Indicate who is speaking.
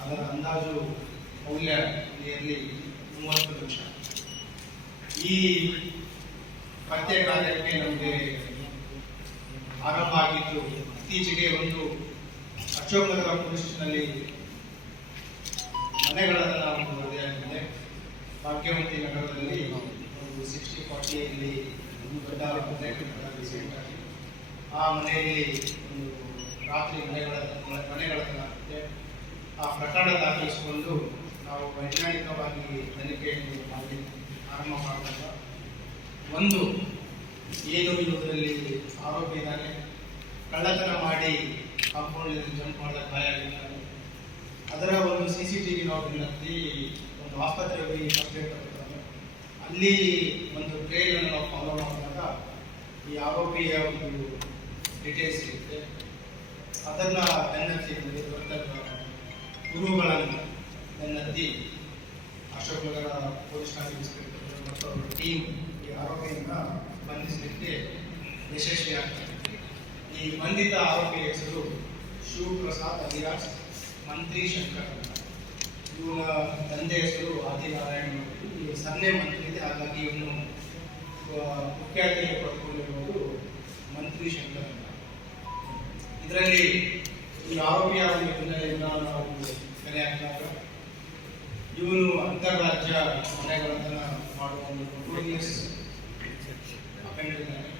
Speaker 1: ಅದರ ಅಂದಾಜು ಮೌಲ್ಯ ನಿಯರ್ಲಿ ಮೂವತ್ತು ಲಕ್ಷ ಈ ಪತ್ತೆ ಕಾರ್ಯಕ್ಕೆ ನಮಗೆ ಆರಂಭ ಆಗಿದ್ದು, ಇತ್ತೀಚೆಗೆ ಒಂದು ಅಶೋಕನಗರ ಪೊಲೀಸ್ನಲ್ಲಿ ಮನೆಗಳನ್ನು ನಾವು ವರದಿಯಾಗಿದೆ ಭಾಗ್ಯವತಿ ನಗರದಲ್ಲಿ ಒಂದು ಸಿಕ್ಸ್ಟಿ ಫಾರ್ಟಿಯಲ್ಲಿ ಒಂದು ದೊಡ್ಡ ಮನೆ ಕಟ್ಟಡ ಆಗಿ ಆ ಮನೆಯಲ್ಲಿ ಒಂದು ರಾತ್ರಿ ಮನೆಗಳ ಮನೆಗಳನ್ನಾಗುತ್ತೆ ಆ ಪ್ರಕರಣ ದಾಖಲಿಸಿಕೊಂಡು ನಾವು ವೈಜ್ಞಾನಿಕವಾಗಿ ತನಿಖೆಯನ್ನು ಮಾಡಿ ಆರಂಭ ಮಾಡಿದಾಗ ಒಂದು, ಏನು ಇರುವುದರಲ್ಲಿ ಆರೋಪಿ ಇದ್ದಾನೆ. ಕಳ್ಳತನ ಮಾಡಿ ಕಂಪೌಂಡ್ ಜಂಪ್ ಮಾಡಿದ ಗಾಯ ಆಗಿದ್ದಾನೆ. ಅದರ ಒಂದು ಸಿ ಸಿ ಟಿ ವಿ ನೋಟಿನಲ್ಲಿ ಒಂದು ಆಸ್ಪತ್ರೆಯಲ್ಲಿ ಅಲ್ಲಿ ಒಂದು ಟ್ರೇಲನ್ನು ನಾವು ಫಾಲೋ ಮಾಡಿದಾಗ ಈ ಆರೋಪಿಯ ಒಂದು ಡೀಟೇಲ್ಸ್ ಇರುತ್ತೆ. ಅದನ್ನ ಬೆನ್ನತ್ತಿ ದೊರೆತ ಗುರುಗಳನ್ನು ಬೆನ್ನತ್ತಿ ಅಶೋಕ್ ನಗರ ಪೊಲೀಸ್ ಠಾಣೆ ಇನ್ಸ್ಪೆಕ್ಟರ್ ಮತ್ತು ಅವರ ಟೀಮ್ ಈ ಆರೋಪಿಯನ್ನ ಬಂಧಿಸಲಿಕ್ಕೆ ಯಶಸ್ವಿಯಾಗ್ತದೆ ಈ ಬಂಧಿತ ಆರೋಪಿಯ ಹೆಸರು ಶಿವಪ್ರಸಾದ್ ಅಧಿರಾಜ್ ಮಂತ್ರಿ ಶಂಕರ್ ಇವನ ತಂದೆ ಹೆಸರು ಆದಿನಾರಾಯಣ ಈ ಸನ್ನೆ ಮಂತ್ರಿ ಇದೆ ಹಾಗಾಗಿ ಇವನು ಆ, ಮುಖ್ಯಾತಿಗೆ ಪಡ್ಕೊಂಡಿರುವುದು ಮಂತ್ರಿ ಶಂಕರ್ ಇದರಲ್ಲಿ ಈ ಆರೋಪಿಯ ಹಿನ್ನೆಲೆಯಿಂದ ನಾವು ಕಲೆ ಹಾಕಿದಾಗ ಇವನು ಅಂತಾರಾಜ್ಯ ಮನೆಗಳನ್ನ ಮಾಡುವ ಒಂದು ಇದ್ದಾನೆ